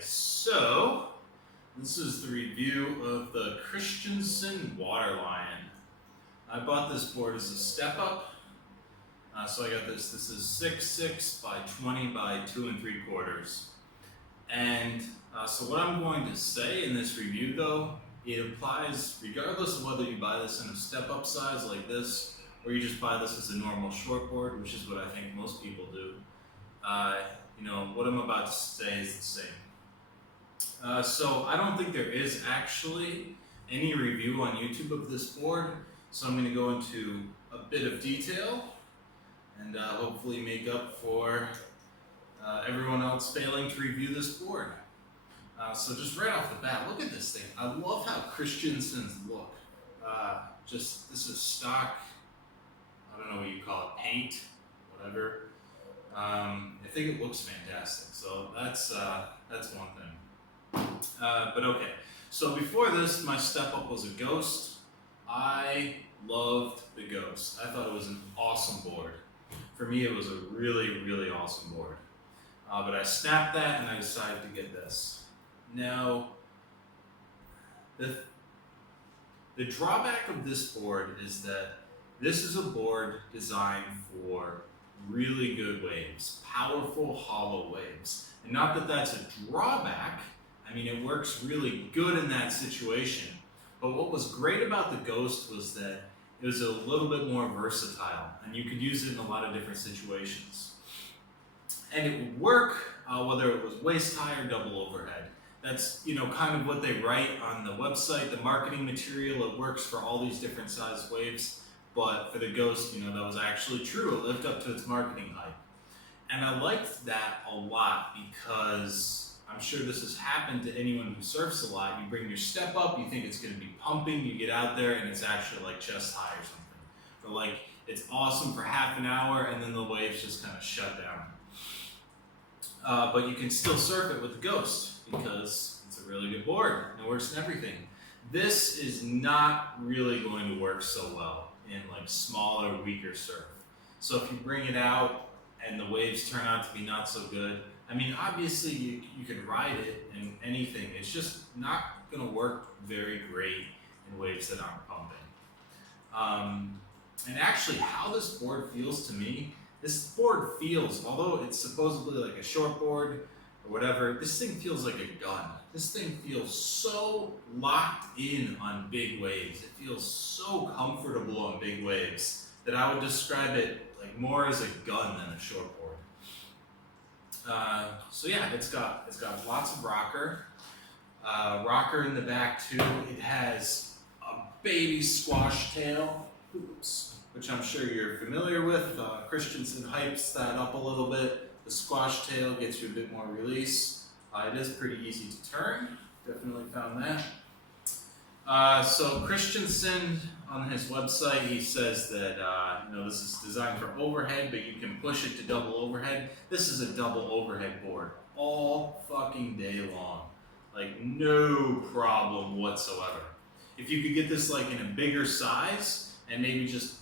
So this is the review of the Christenson Waterlion. I bought this board as a step up. So I got this. This is 6'6" by 20 by 2 3/4. And so what I'm going to say in this review, though, it applies regardless of whether you buy this in a step up size like this, or you just buy this as a normal short board, which is what I think most people do. What I'm about to say is the same. So I don't think there is actually any review on YouTube of this board, so I'm going to go into a bit of detail and hopefully make up for everyone else failing to review this board. So just right off the bat, look at this thing. I love how Christensons look. This is stock, I don't know what you call it, paint, whatever. I think it looks fantastic, so that's one thing. But okay, so before this, my step up was a Ghost. I loved the Ghost. I thought it was an awesome board. For me, it was a really, really awesome board. But I snapped that and I decided to get this. Now, the drawback of this board is that this is a board designed for really good waves, powerful hollow waves. And not that that's a drawback. I mean, it works really good in that situation. But what was great about the Ghost was that it was a little bit more versatile, and you could use it in a lot of different situations. And it would work whether it was waist high or double overhead. That's kind of what they write on the website, the marketing material. It works for all these different size waves. But for the Ghost, that was actually true. It lived up to its marketing hype. And I liked that a lot because I'm sure this has happened to anyone who surfs a lot. You bring your step up, you think it's going to be pumping, you get out there and it's actually like chest high or something. Or like it's awesome for half an hour and then the waves just kind of shut down. But you can still surf it with the Ghost because it's a really good board and it works in everything. This is not really going to work so well in like smaller, weaker surf. So if you bring it out and the waves turn out to be not so good, I mean, obviously you can ride it in anything. It's just not going to work very great in waves that aren't pumping. And actually, how this board feels to me, this board feels, although it's supposedly like a short board or whatever, this thing feels like a gun. This thing feels so locked in on big waves. It feels so comfortable on big waves that I would describe it like more as a gun than a short board. So yeah, it's got lots of rocker. Rocker in the back too. It has a baby squash tail, which I'm sure you're familiar with. Christenson hypes that up a little bit. The squash tail gets you a bit more release. It is pretty easy to turn. Definitely found that. So Christenson, on his website, he says that this is designed for overhead, but you can push it to double overhead. This is a double overhead board all fucking day long. Like, no problem whatsoever. If you could get this like in a bigger size and maybe just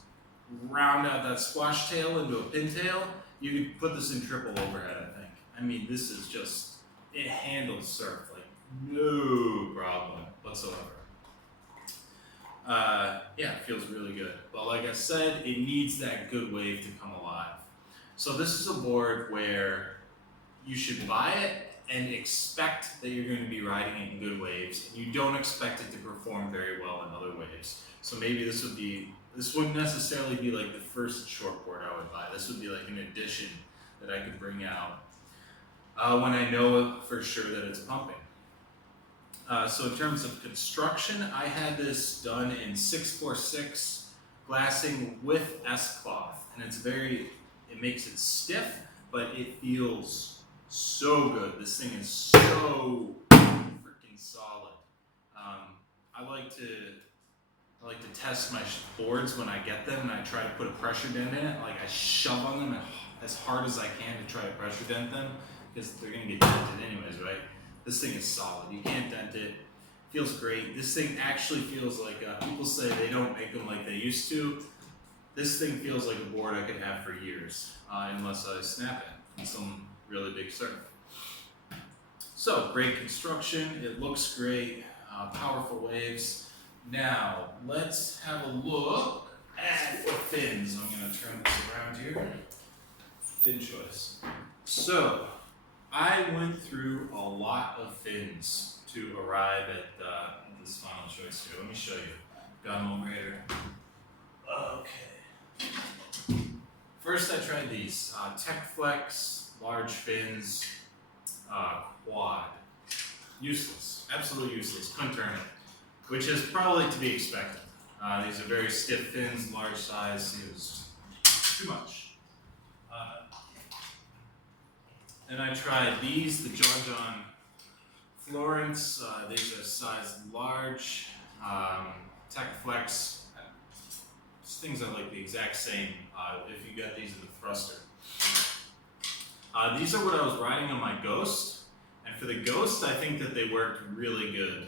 round out that squash tail into a pintail, you could put this in triple overhead, I think. I mean, this is just, it handles surf like no problem whatsoever. Yeah, it feels really good. But like I said, it needs that good wave to come alive. So this is a board where you should buy it and expect that you're going to be riding it in good waves, and you don't expect it to perform very well in other waves. So maybe this wouldn't necessarily be like the first short board I would buy. This would be like an addition that I could bring out when I know for sure that it's pumping. So in terms of construction, I had this done in 646 glassing with S-cloth, and it makes it stiff, but it feels so good. This thing is so freaking solid. I like to test my boards when I get them, and I try to put a pressure dent in it. Like I shove on them as hard as I can to try to pressure dent them, because they're gonna get dented anyways, right? This thing is solid. You can't dent it. Feels great. This thing actually feels like, people say they don't make them like they used to. This thing feels like a board I could have for years, unless I snap it in some really big surf. So, great construction, it looks great, powerful waves. Now, let's have a look at the fins. I'm going to turn this around here. Fin choice. So, I went through a lot of fins to arrive at this final choice here. Let me show you. Got them over here. Okay. First, I tried these Tech Flex, large fins, quad. Useless. Absolutely useless. Couldn't turn it. Which is probably to be expected. These are very stiff fins, large size. It was too much. Then I tried these, the John Florence. These are size large. Tech Flex. Things are like the exact same if you got these in the thruster. These are what I was riding on my Ghost. And for the Ghost, I think that they worked really good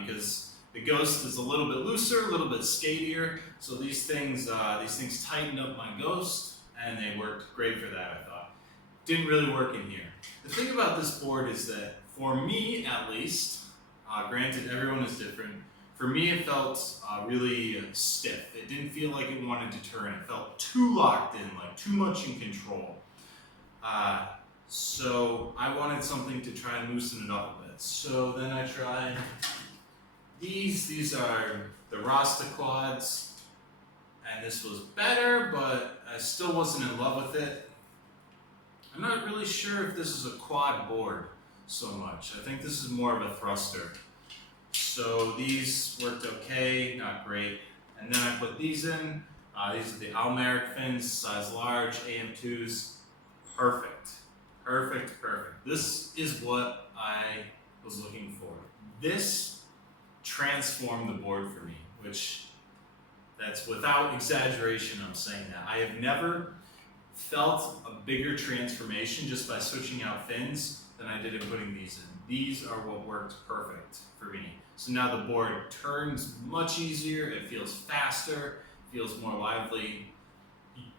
because the Ghost is a little bit looser, a little bit skatier. So these things tightened up my Ghost, and they worked great for that, I thought. Didn't really work in here. The thing about this board is that, for me at least, granted everyone is different, for me it felt really stiff. It didn't feel like it wanted to turn. It felt too locked in, like too much in control. So I wanted something to try and loosen it up a bit. So then I tried these. These are the Rasta quads. And this was better, but I still wasn't in love with it. I'm not really sure if this is a quad board so much. I think this is more of a thruster. So these worked okay, not great. And then I put these in. These are the Almeric fins, size large, AM2s. Perfect. Perfect, perfect. This is what I was looking for. This transformed the board for me, which that's without exaggeration, I'm saying that. I have never felt a bigger transformation just by switching out fins than I did in putting these in. These are what worked perfect for me. So now the board turns much easier, it feels faster, it feels more lively.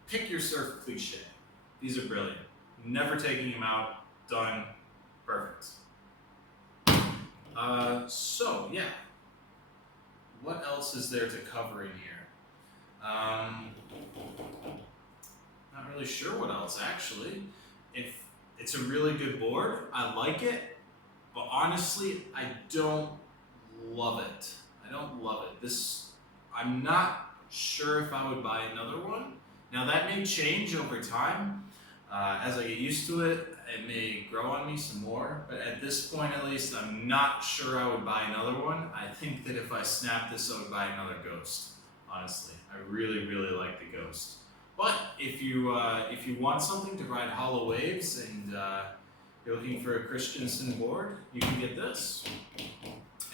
Pick your surf cliche. These are brilliant. Never taking them out, done, perfect. So yeah, what else is there to cover in here? Not really sure what else actually. If it's a really good board, I like it, but honestly, I don't love it. I don't love it. I'm not sure if I would buy another one. Now that may change over time. As I get used to it, it may grow on me some more, but at this point at least, I'm not sure I would buy another one. I think that if I snapped this, I would buy another Ghost, honestly. I really, really like the Ghost. But if you want something to ride hollow waves and you're looking for a Christenson board, you can get this.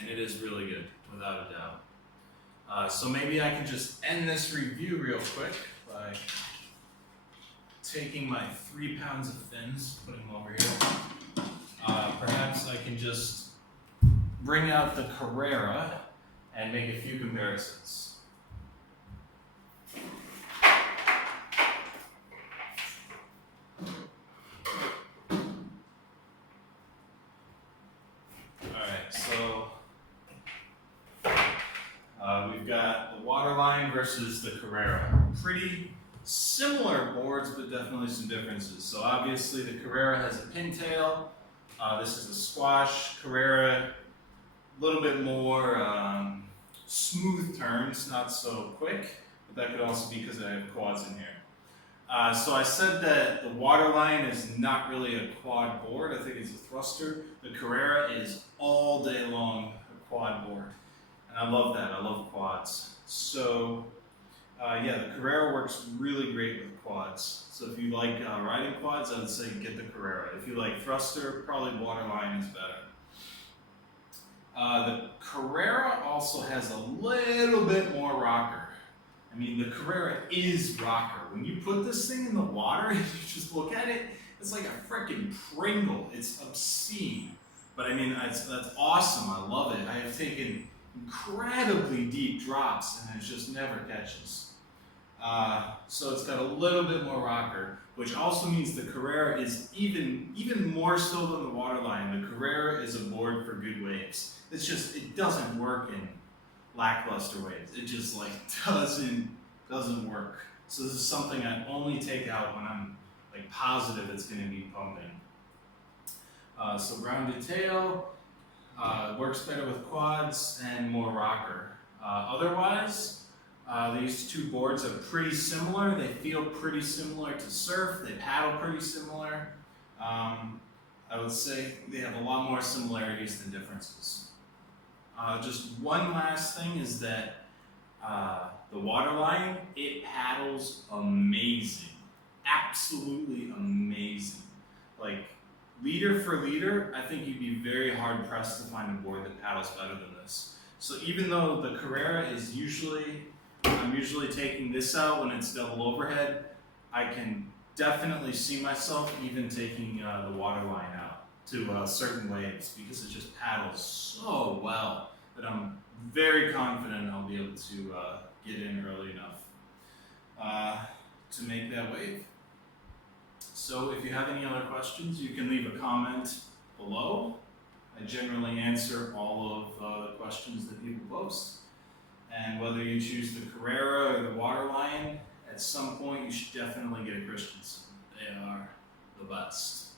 And it is really good, without a doubt. So maybe I can just end this review real quick by taking my 3 pounds of fins, putting them over here. Perhaps I can just bring out the Carrera and make a few comparisons. Alright, so we've got the Waterline versus the Carrera. Pretty similar boards, but definitely some differences. So obviously the Carrera has a pintail. This is a squash. Carrera, a little bit more smooth turns, not so quick, but that could also be because I have quads in here. So I said that the Waterline is not really a quad board. I think it's a thruster. The Carrera is all day long a quad board. And I love that. I love quads. So yeah, the Carrera works really great with quads. So if you like riding quads, I would say get the Carrera. If you like thruster, probably Waterline is better. The Carrera also has a little bit more rocker. I mean, the Carrera is rocker. When you put this thing in the water and you just look at it, it's like a freaking Pringle. It's obscene. But I mean, that's awesome. I love it. I have taken incredibly deep drops and it just never catches. So it's got a little bit more rocker, which also means the Carrera is even more so than the Waterline. The Carrera is a board for good waves. It's just, it doesn't work in lackluster waves. It just like doesn't work. So this is something I only take out when I'm like positive it's going to be pumping. So rounded tail, works better with quads and more rocker. Otherwise, these two boards are pretty similar. They feel pretty similar to surf. They paddle pretty similar. I would say they have a lot more similarities than differences. Just one last thing is that the waterline, it paddles amazing. Absolutely amazing. Like, leader for leader, I think you'd be very hard pressed to find a board that paddles better than this. So even though the Carrera is I'm usually taking this out when it's double overhead, I can definitely see myself even taking the waterline out to certain waves because it just paddles so well that I'm very confident I'll be able to get in early enough to make that wave. So if you have any other questions, you can leave a comment below. I generally answer all of the questions that people post. And whether you choose the Carrera or the Waterline, at some point you should definitely get a Christenson. They are the best.